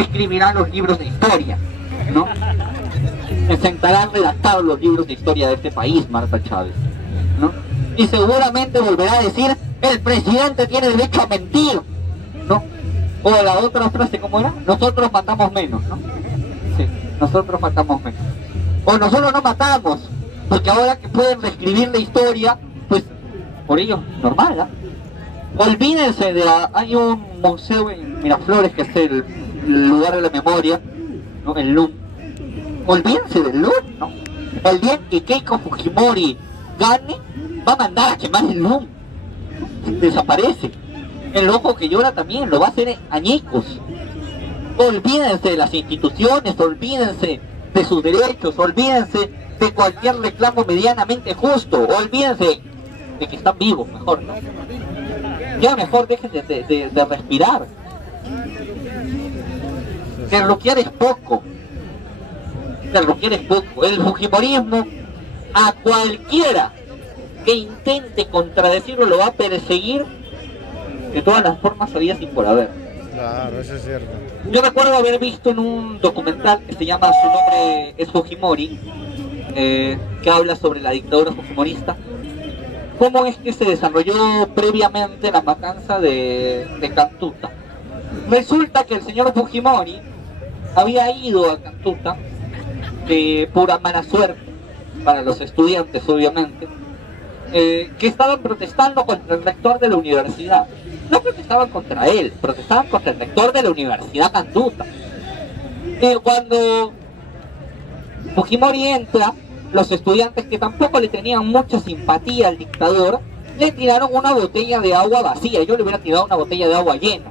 escribirán los libros de historia, ¿no? Se sentarán a redactar los libros de historia de este país, Marta Chávez, ¿no? Y seguramente volverá a decir, el presidente tiene derecho a mentir, ¿no? O la otra frase, ¿cómo era? Nosotros matamos menos, ¿no? Sí, nosotros matamos menos. O nosotros no matamos, porque ahora que pueden reescribir la historia, pues, por ello, normal, ¿no? Olvídense de hay un museo en Miraflores que es el lugar de la memoria, ¿no? El LUM. Olvídense del LUM, ¿no? El día que Keiko Fujimori gane, va a mandar a quemar el LUM. Desaparece. El ojo que llora también lo va a hacer añicos. Olvídense de las instituciones, olvídense de sus derechos, olvídense de cualquier reclamo medianamente justo, olvídense de que están vivos, mejor, ¿no? Ya mejor dejen de respirar. Derroquear es poco. Derroquear es poco. El fujimorismo, a cualquiera que intente contradecirlo, lo va a perseguir de todas las formas habidas y por haber. Claro, eso es cierto. Yo recuerdo haber visto en un documental que se llama Su nombre es Fujimori, que habla sobre la dictadura fujimorista, cómo es que se desarrolló previamente la matanza de Cantuta. Resulta que el señor Fujimori había ido a Cantuta de pura mala suerte para los estudiantes, obviamente, que estaban protestando contra el rector de la universidad. No protestaban contra él, protestaban contra el rector de la Universidad Cantuta. Y cuando Fujimori entra, los estudiantes, que tampoco le tenían mucha simpatía al dictador, le tiraron una botella de agua vacía. Yo le hubiera tirado una botella de agua llena,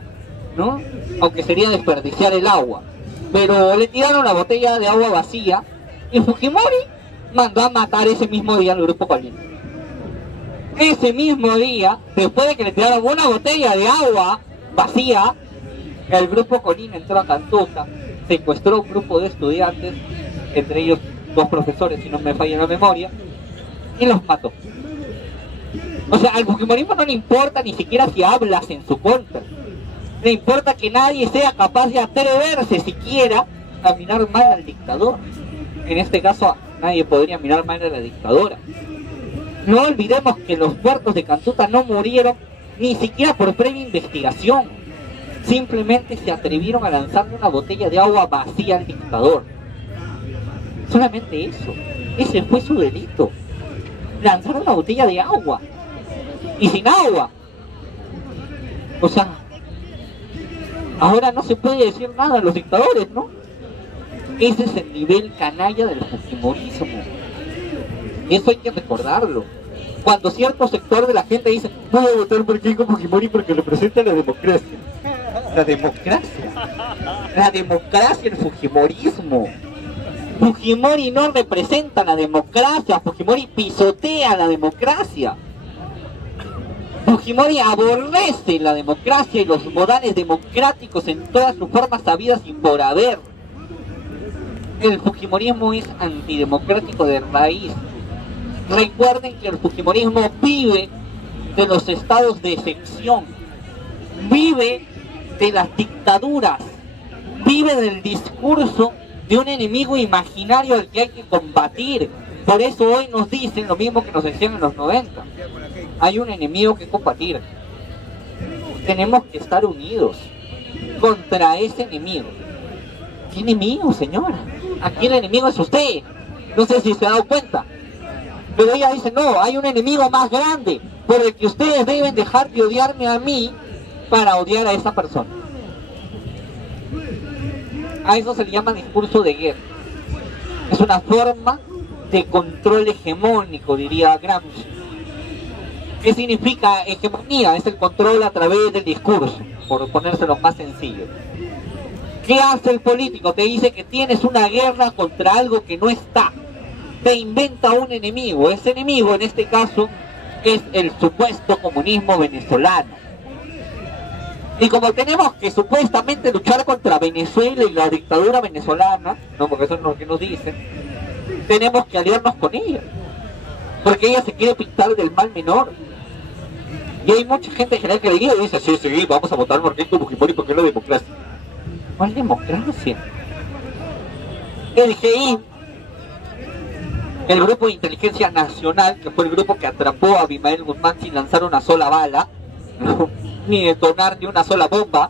¿no? Aunque sería desperdiciar el agua. Pero le tiraron la botella de agua vacía y Fujimori mandó a matar ese mismo día al grupo Colina. Ese mismo día, después de que le tiraron una botella de agua vacía, el grupo Colina entró a Cantuta, secuestró un grupo de estudiantes, entre ellos 2 profesores, si no me falla la memoria, y los mató. O sea, al fujimorismo no le importa ni siquiera si hablas en su contra. Le importa que nadie sea capaz de atreverse siquiera a mirar mal al dictador. En este caso, nadie podría mirar mal a la dictadora. No olvidemos que los muertos de Cantuta no murieron ni siquiera por previa investigación. Simplemente se atrevieron a lanzarle una botella de agua vacía al dictador. Solamente eso. Ese fue su delito. Lanzaron una botella de agua. Y sin agua. O sea, ahora no se puede decir nada a los dictadores, ¿no? Ese es el nivel canalla del fujimorismo. Eso hay que recordarlo. Cuando cierto sector de la gente dice, voy a votar por Keiko Fujimori porque representa la democracia. La democracia. La democracia, el fujimorismo. Fujimori no representa la democracia. Fujimori pisotea la democracia. Fujimori aborrece la democracia y los modales democráticos en todas sus formas sabidas y por haber. El fujimorismo es antidemocrático de raíz. Recuerden que el fujimorismo vive de los estados de excepción, vive de las dictaduras, vive del discurso de un enemigo imaginario al que hay que combatir. Por eso hoy nos dicen lo mismo que nos decían en los 90. Hay un enemigo que combatir. Tenemos que estar unidos contra ese enemigo. ¿Qué enemigo, señora? Aquí el enemigo es usted. No sé si se ha dado cuenta. Pero ella dice, no, hay un enemigo más grande por el que ustedes deben dejar de odiarme a mí para odiar a esa persona. A eso se le llama discurso de guerra. Es una forma de control hegemónico, diría Gramsci. ¿Qué significa hegemonía? Es el control a través del discurso, por ponérselo más sencillo. ¿Qué hace el político? Te dice que tienes una guerra contra algo que no está. Te inventa un enemigo. Ese enemigo, en este caso, es el supuesto comunismo venezolano. Y como tenemos que supuestamente luchar contra Venezuela y la dictadura venezolana, no, porque eso es lo que nos dicen, tenemos que aliarnos con ella. Porque ella se quiere pintar del mal menor. Y hay mucha gente en general que le dice, sí, vamos a votar por Keiko Fujimori porque es la democracia. ¿Cuál democracia? El GI, el Grupo de Inteligencia Nacional, que fue el grupo que atrapó a Abimael Guzmán sin lanzar una sola bala, ¿no?, ni detonar ni una sola bomba,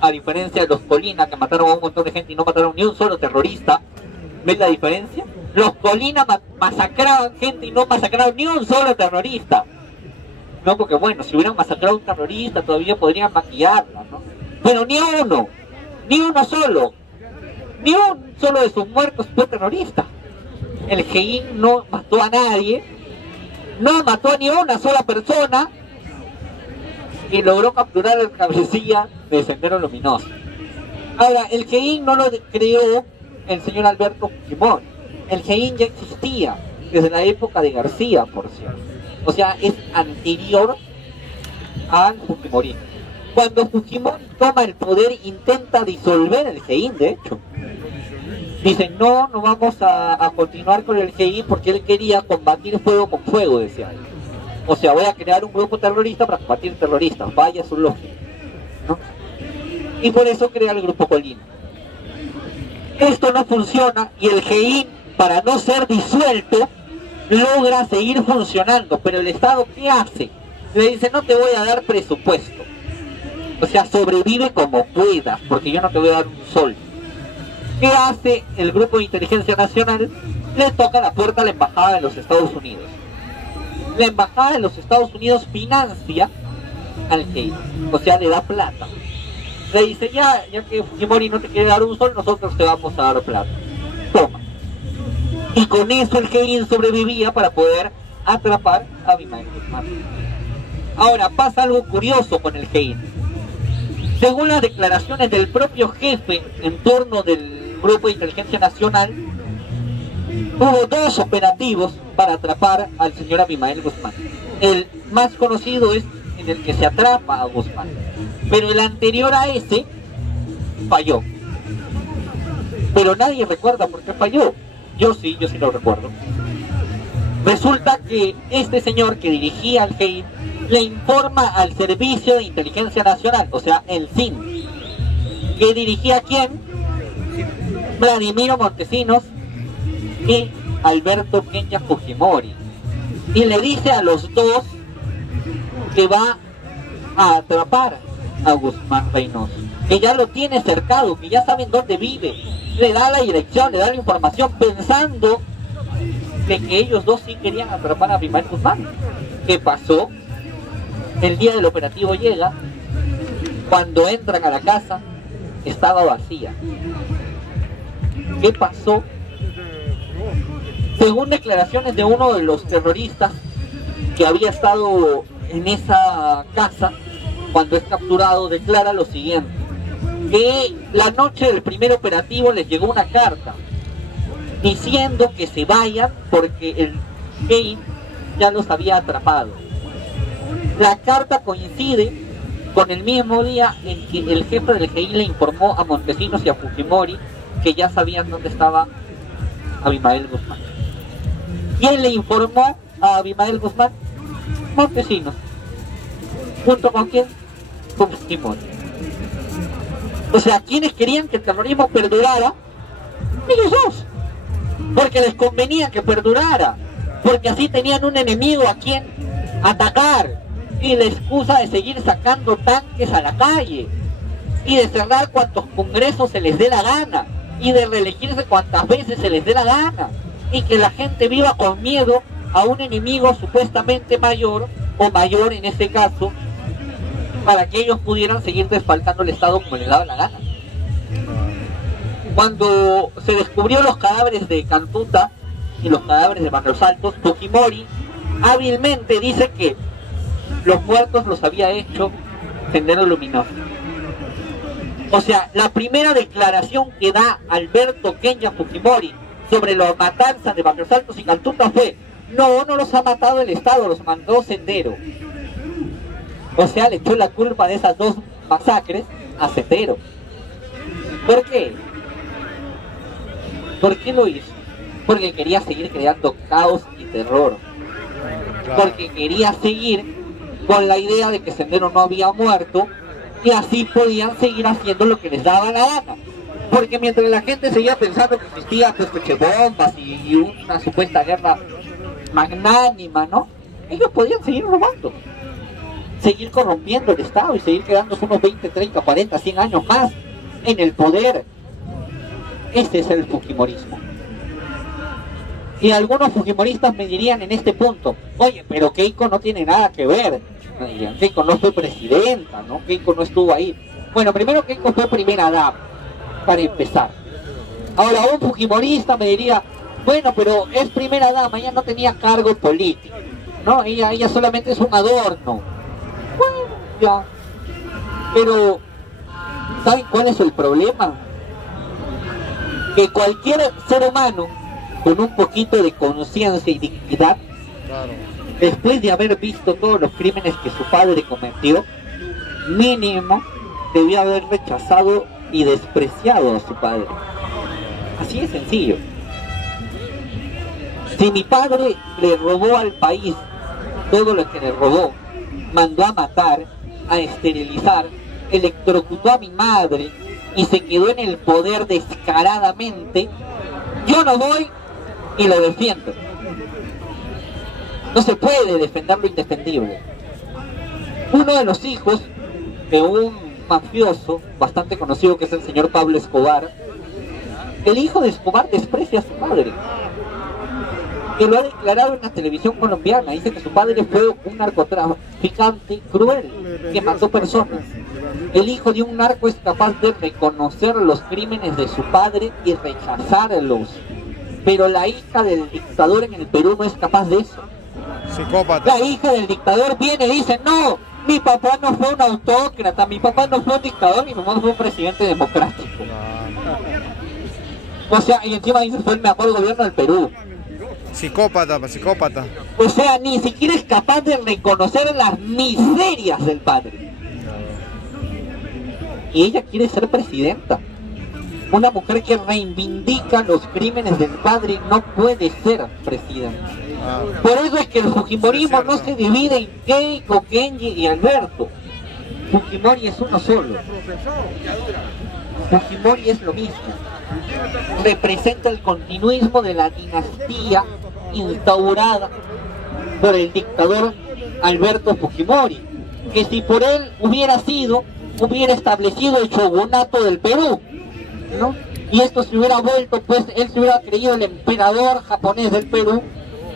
a diferencia de los Colina, que mataron a un montón de gente y no mataron ni un solo terrorista. ¿Ves la diferencia? Los Colina masacraban gente y no masacraron ni un solo terrorista. No, porque bueno, si hubieran masacrado a un terrorista todavía podrían maquillarla, ¿no? Pero ni uno solo, ni un solo de sus muertos fue terrorista. El GI no mató a nadie, no mató a ni una sola persona y logró capturar el cabecilla de Sendero Luminoso. Ahora, el GI no lo creó el señor Alberto Fujimori. El GI ya existía desde la época de García, por cierto. O sea, es anterior al Fujimori. Cuando Fujimori toma el poder, intenta disolver el GI, de hecho. Dicen, no vamos a continuar con el GI porque él quería combatir fuego con fuego, decía él. O sea, voy a crear un grupo terrorista para combatir terroristas, vaya su lógica, ¿no? Y por eso crea el Grupo Colina. Esto no funciona y el GI, para no ser disuelto, logra seguir funcionando. Pero el Estado, ¿qué hace? Le dice, no te voy a dar presupuesto. O sea, sobrevive como puedas, porque yo no te voy a dar un sol. ¿Qué hace el Grupo de Inteligencia Nacional? Le toca la puerta a la Embajada de los Estados Unidos. La Embajada de los Estados Unidos financia al GI, o sea, le da plata. Le dice, ya que Fujimori no te quiere dar un sol, nosotros te vamos a dar plata. Toma. Y con eso el GI sobrevivía para poder atrapar a Abimael Guzmán. Ahora, pasa algo curioso con el GI. Según las declaraciones del propio jefe en torno del Grupo de Inteligencia Nacional, hubo 2 operativos para atrapar al señor Abimael Guzmán. El más conocido es en el que se atrapa a Guzmán, pero el anterior a ese falló. Pero nadie recuerda por qué falló. Yo sí lo recuerdo. Resulta que este señor que dirigía al GI le informa al Servicio de Inteligencia Nacional, o sea, el SIN, que dirigía a quién, Vladimiro Montesinos y Alberto Kenya Fujimori, y le dice a los dos que va a atrapar a Guzmán Reynoso, que ya lo tiene cercado, que ya saben dónde vive, le da la dirección, le da la información, pensando de que ellos dos sí querían atrapar a Abimael Guzmán. ¿Qué pasó? El día del operativo llega, cuando entran a la casa, estaba vacía. ¿Qué pasó? Según declaraciones de uno de los terroristas que había estado en esa casa cuando es capturado, declara lo siguiente: que la noche del primer operativo les llegó una carta diciendo que se vayan porque el GI ya los había atrapado. La carta coincide con el mismo día en que el jefe del GI le informó a Montesinos y a Fujimori que ya sabían dónde estaba Abimael Guzmán. ¿Quién le informó a Abimael Guzmán? Montesinos. ¿Junto con quién? Con Fujimori. O sea, ¿quiénes querían que el terrorismo perdurara? Ellos dos. Porque les convenía que perdurara. Porque así tenían un enemigo a quien atacar. Y la excusa de seguir sacando tanques a la calle. Y de cerrar cuantos congresos se les dé la gana. Y de reelegirse cuantas veces se les dé la gana. Y que la gente viva con miedo a un enemigo supuestamente mayor, o mayor en este caso, para que ellos pudieran seguir desfalcando el Estado como les daba la gana. Cuando se descubrió los cadáveres de Cantuta y los cadáveres de Barrios Altos, Fujimori hábilmente dice que los muertos los había hecho Sendero Luminoso. O sea, la primera declaración que da Alberto Kenya Fujimori sobre las matanzas de Barrios Altos y Cantuta fue: no los ha matado el Estado, los mandó Sendero. O sea, le echó la culpa de esas dos masacres a Sendero. ¿Por qué? ¿Por qué lo hizo? Porque quería seguir creando caos y terror. Porque quería seguir con la idea de que Sendero no había muerto y así podían seguir haciendo lo que les daba la gana. Porque mientras la gente seguía pensando que existía pues bombas y una supuesta guerra magnánima, ¿no? Ellos podían seguir robando, seguir corrompiendo el Estado y seguir quedándose unos 20, 30, 40, 100 años más en el poder. Ese es el fujimorismo. Y algunos fujimoristas me dirían en este punto, oye, pero Keiko no tiene nada que ver. Me dirían, Keiko no fue presidenta, ¿no? Keiko no estuvo ahí. Bueno, primero Keiko fue primera dama, para empezar. Ahora un fujimorista me diría, bueno, pero es primera dama, ella no tenía cargo político, ¿no? Ella solamente es un adorno. Bueno, ya. Pero, ¿saben cuál es el problema? Que cualquier ser humano con un poquito de conciencia y dignidad, claro, después de haber visto todos los crímenes que su padre cometió, mínimo debió haber rechazado y despreciado a su padre. Así de sencillo. Si mi padre le robó al país todo lo que le robó, mandó a matar, a esterilizar, electrocutó a mi madre y se quedó en el poder descaradamente, yo no voy y lo defiendo. No se puede defender lo indefendible. Uno de los hijos de un mafioso bastante conocido, que es el señor Pablo Escobar, el hijo de Escobar desprecia a su padre, que lo ha declarado en la televisión colombiana. Dice que su padre fue un narcotraficante cruel, que mató personas. El hijo de un narco es capaz de reconocer los crímenes de su padre y rechazarlos, pero la hija del dictador en el Perú no es capaz de eso. Psicópata. La hija del dictador viene y dice, no, mi papá no fue un autócrata, mi papá no fue un dictador, mi mamá fue un presidente democrático. O sea, y encima dice, fue el mejor gobierno del Perú. Psicópata, psicópata. O sea, ni siquiera es capaz de reconocer las miserias del padre. Y ella quiere ser presidenta. Una mujer que reivindica los crímenes del padre no puede ser presidenta. Por eso es que el fujimorismo no se divide en Keiko, Kenji y Alberto. Fujimori es uno solo. Fujimori es lo mismo. Representa el continuismo de la dinastía instaurada por el dictador Alberto Fujimori, que si por él hubiera establecido el shogunato del Perú, ¿no? Y esto se hubiera vuelto, pues él se hubiera creído el emperador japonés del Perú,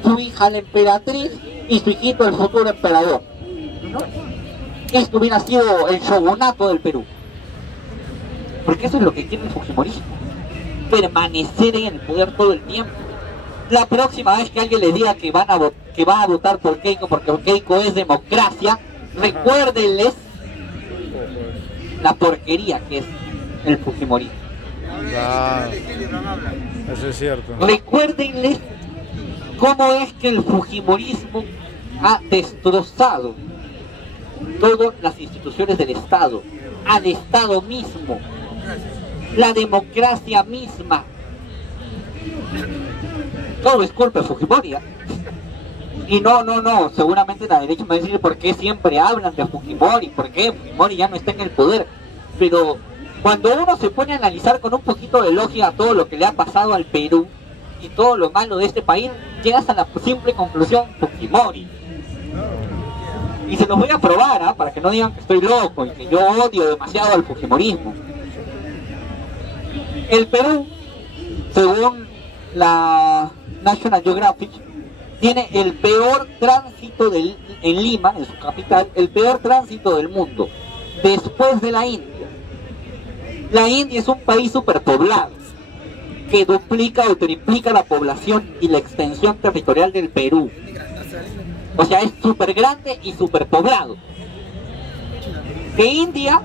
su hija la emperatriz y su hijito el futuro emperador, ¿no? Esto hubiera sido el shogunato del Perú, porque eso es lo que quiere el fujimorismo, permanecer en el poder todo el tiempo. La próxima vez que alguien les diga que va a votar por Keiko porque Keiko es democracia, recuérdenles la porquería que es el fujimorismo. Claro, eso es cierto. Recuérdenles cómo es que el fujimorismo ha destrozado todas las instituciones del Estado, al Estado mismo, la democracia misma. Todo es culpa de Fujimori. Y no, seguramente la derecha me va a decir por qué siempre hablan de Fujimori, por qué Fujimori ya no está en el poder. Pero cuando uno se pone a analizar con un poquito de lógica todo lo que le ha pasado al Perú y todo lo malo de este país, llegas a la simple conclusión: Fujimori. Y se los voy a probar, para que no digan que estoy loco y que yo odio demasiado al fujimorismo. El Perú, según la National Geographic, tiene el peor tránsito en Lima, en su capital, el peor tránsito del mundo, después de la India. La India es un país superpoblado, que duplica o triplica la población y la extensión territorial del Perú. O sea, es súper grande y superpoblado. De India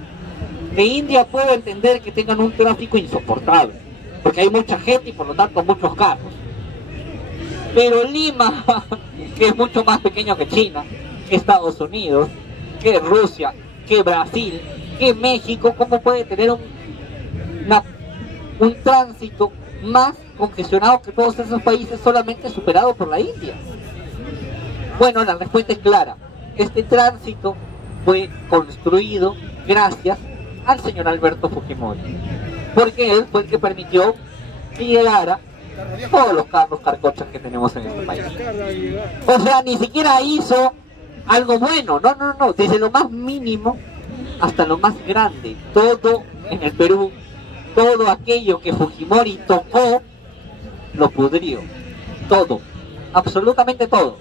puedo entender que tengan un tráfico insoportable, porque hay mucha gente y por lo tanto muchos carros. Pero Lima, que es mucho más pequeño que China, que Estados Unidos, que Rusia, que Brasil, que México, ¿cómo puede tener un tránsito más congestionado que todos esos países, solamente superado por la India? Bueno, la respuesta es clara. Este tránsito fue construido gracias al señor Alberto Fujimori. porque él fue el que permitió que llegara todos los carros carcochas que tenemos en este país. O sea, ni siquiera hizo algo bueno, no, desde lo más mínimo hasta lo más grande, todo en el Perú, todo aquello que Fujimori tocó, lo pudrió, todo, absolutamente todo.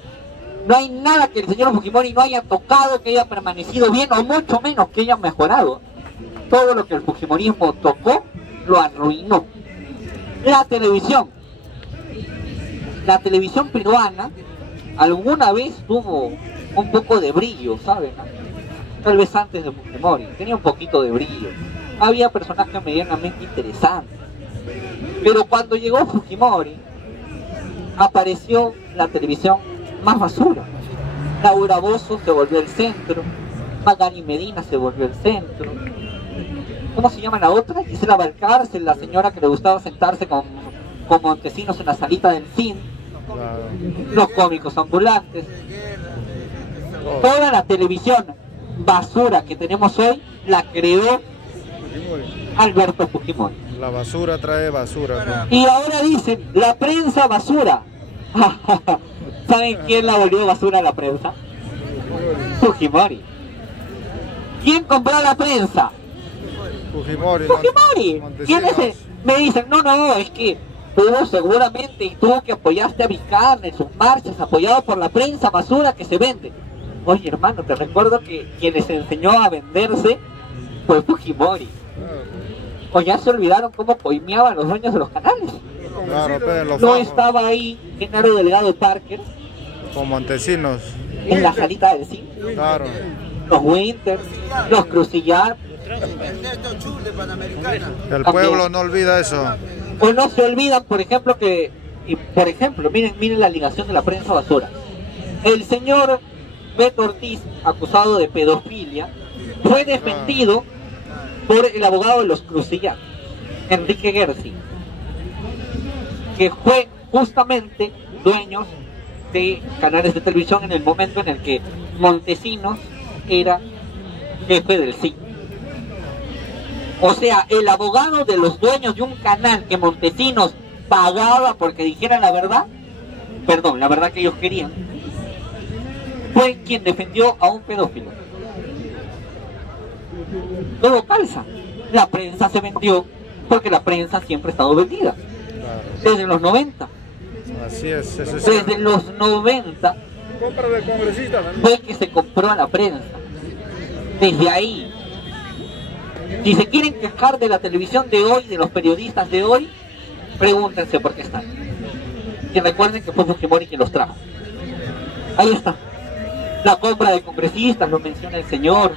No hay nada que el señor Fujimori no haya tocado que haya permanecido bien, o mucho menos que haya mejorado. Todo lo que el Fujimorismo tocó, lo arruinó. La televisión peruana alguna vez tuvo un poco de brillo, ¿saben? Tal vez antes de Fujimori, tenía un poquito de brillo. Había personajes medianamente interesantes. Pero cuando llegó Fujimori, apareció la televisión más basura. Laura Bozzo se volvió el centro, Magali Medina se volvió el centro. ¿Cómo se llama la otra? Gisela Valcárcel, la señora que le gustaba sentarse con Montesinos en la salita del cine. Los cómicos ambulantes. Toda la televisión basura que tenemos hoy la creó Alberto Fujimori. La basura trae basura. Y ahora dicen, la prensa basura. ¿Saben quién la volvió basura a la prensa? Fujimori. ¿Quién compró la prensa? Fujimori. ¿Quién es el? Me dicen, no, es que tú seguramente, y tú que apoyaste a Vizcarra en sus marchas, apoyado por la prensa basura que se vende. Oye, hermano, te recuerdo que quien les enseñó a venderse fue Fujimori. O ya se olvidaron cómo coimeaban los dueños de los canales. Claro, no estaba ahí Genaro Delgado Parker con Montesinos en la salita del cine. Claro. Los Winters, los Crucillar. El pueblo no olvida eso. O no se olvidan, por ejemplo, miren la ligación de la prensa basura. El señor Beto Ortiz, acusado de pedofilia, fue defendido por el abogado de los Crucillar, Enrique Gersi, que fue justamente dueños de canales de televisión en el momento en el que Montesinos era jefe del CIN. O sea, el abogado de los dueños de un canal que Montesinos pagaba porque dijeran la verdad, la verdad que ellos querían, fue quien defendió a un pedófilo. Todo calza. La prensa se vendió porque la prensa siempre ha estado vendida. Desde los 90. Así es, eso es Desde los 90 compra de congresistas fue que se compró a la prensa. Desde ahí. Si se quieren quejar de la televisión de hoy, de los periodistas de hoy, pregúntense por qué están. Y recuerden que fue Fujimori quien los trajo. Ahí está. La compra de congresistas, lo menciona el señor,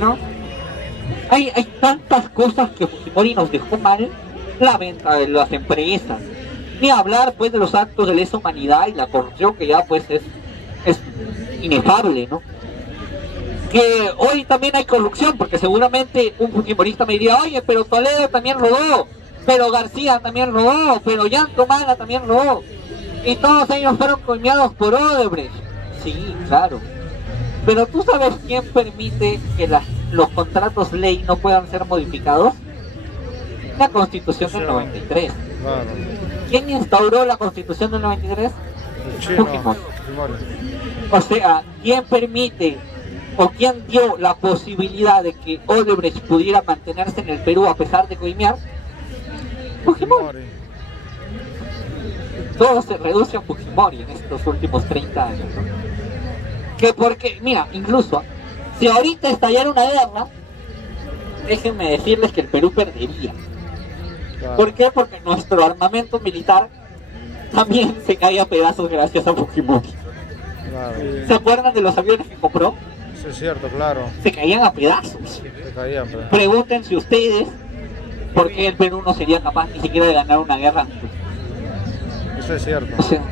¿no? Hay tantas cosas que Fujimori nos dejó mal. La venta de las empresas, ni hablar pues de los actos de lesa humanidad y la corrupción, que ya pues es inefable, ¿no? Que hoy también hay corrupción, porque seguramente un fujimorista me diría, oye, pero Toledo también robó, pero García también robó, pero Yantomala también robó, y todos ellos fueron coimeados por Odebrecht. Sí, claro, pero ¿tú sabes quién permite que los contratos ley no puedan ser modificados? La Constitución del 93. Claro. ¿Quién instauró la Constitución del 93? Fujimori. O sea, ¿quién permite o quién dio la posibilidad de que Odebrecht pudiera mantenerse en el Perú a pesar de coimear? Fujimori. Todo se reduce a Fujimori en estos últimos 30 años, ¿no? Que porque, mira, incluso si ahorita estallara una guerra, déjenme decirles que el Perú perdería. Claro. ¿Por qué? Porque nuestro armamento militar también se cae a pedazos gracias a Fujimori. Claro. ¿Se acuerdan de los aviones que compró? Eso es cierto, claro. Se caían a pedazos. Se caían, pero... Pregúntense ustedes por qué el Perú no sería capaz ni siquiera de ganar una guerra antes. Eso es cierto. O sea,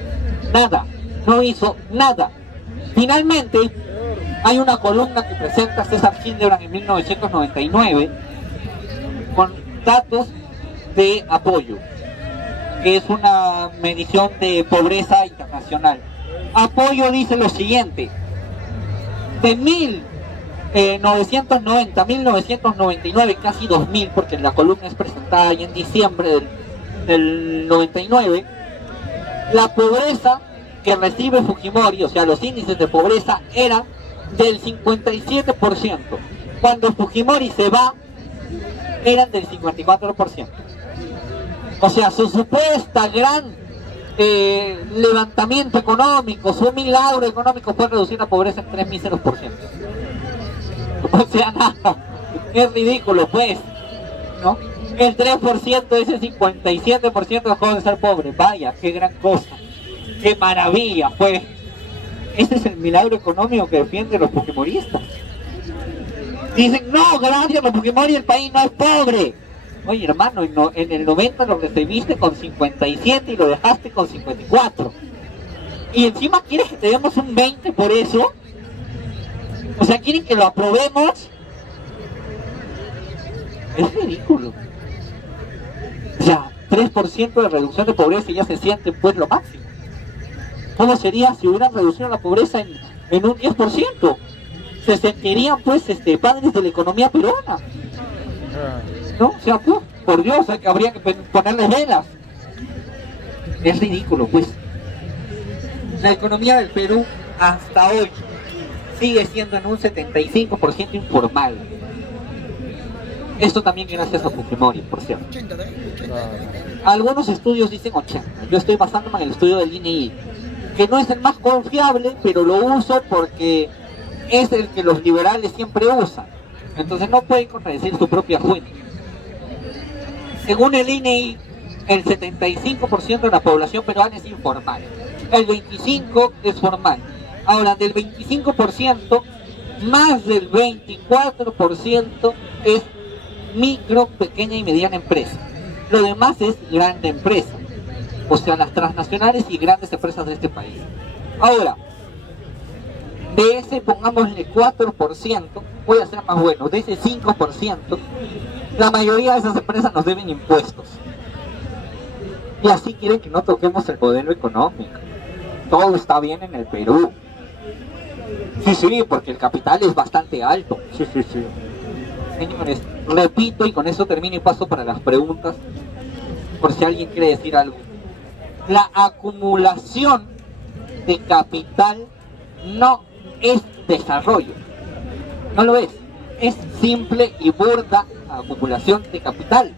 nada, no hizo nada. Finalmente, hay una columna que presenta César Hildebrand en 1999 con datos de apoyo, que es una medición de pobreza internacional. Apoyo dice lo siguiente: de 1000 990, 1999, casi 2000, porque la columna es presentada ya en diciembre del 99, la pobreza que recibe Fujimori, o sea, los índices de pobreza eran del 57%. Cuando Fujimori se va, eran del 54%. O sea, su supuesta gran levantamiento económico, su milagro económico fue reducir la pobreza en 3 míseros por ciento. O sea, nada, es ridículo, pues, ¿no? El 3% de ese 57% dejó de ser pobre. Vaya, qué gran cosa, qué maravilla fue. Ese es el milagro económico que defienden los fujimoristas. Dicen, no, gracias a los Fujimori el país no es pobre. Oye, hermano, en el 90 lo recibiste con 57 y lo dejaste con 54. Y encima quieres que te demos un 20 por eso. O sea, quieren que lo aprobemos. Es ridículo. O sea, 3% de reducción de pobreza y ya se siente pues lo máximo. ¿Cómo sería si hubieran reducido la pobreza en un 10%? Se sentirían pues padres de la economía peruana. ¿No? O sea, pues, por Dios, habría que ponerles velas. Es ridículo, pues. La economía del Perú hasta hoy sigue siendo en un 75% informal. Esto también gracias a Fujimori, por cierto. Algunos estudios dicen 80. Yo estoy basándome en el estudio del INEI, que no es el más confiable, pero lo uso porque es el que los liberales siempre usan. Entonces no pueden contradecir su propia fuente. Según el INEI, el 75% de la población peruana es informal. El 25% es formal. Ahora, del 25%, más del 24% es micro, pequeña y mediana empresa. Lo demás es grande empresa. O sea, las transnacionales y grandes empresas de este país. Ahora, de ese, pongámosle 4%, voy a ser más bueno, de ese 5%, la mayoría de esas empresas nos deben impuestos. Y así quieren que no toquemos el modelo económico. Todo está bien en el Perú. Sí, porque el capital es bastante alto. Sí. Señores, repito y con eso termino y paso para las preguntas, por si alguien quiere decir algo. La acumulación de capital no es desarrollo. No lo es. Es simple y burda acumulación de capital.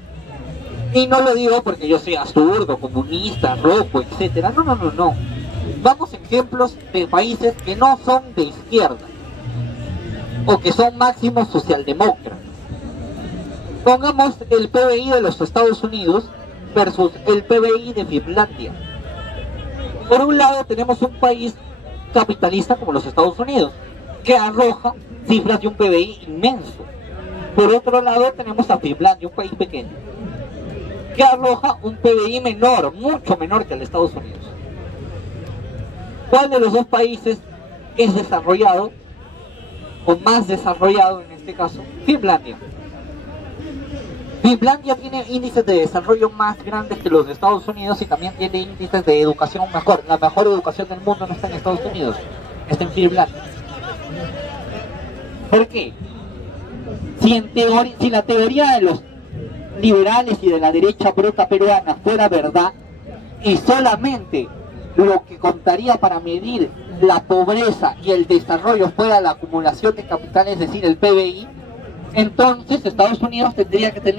Y no lo digo porque yo sea zurdo, comunista, rojo, etcétera. No. Vamos a ejemplos de países que no son de izquierda o que son máximos socialdemócratas. Pongamos el PBI de los Estados Unidos versus el PBI de Finlandia. Por un lado tenemos un país capitalista como los Estados Unidos, que arroja cifras de un PBI inmenso. Por otro lado tenemos a Finlandia, un país pequeño, que arroja un PBI menor, mucho menor que el de Estados Unidos. ¿Cuál de los dos países es desarrollado, o más desarrollado en este caso? Finlandia. Finlandia tiene índices de desarrollo más grandes que los de Estados Unidos y también tiene índices de educación mejor. La mejor educación del mundo no está en Estados Unidos, está en Finlandia. ¿Por qué? Si la teoría de los liberales y de la derecha bruta peruana fuera verdad, y solamente lo que contaría para medir la pobreza y el desarrollo fuera la acumulación de capital, es decir, el PBI, entonces Estados Unidos tendría que tener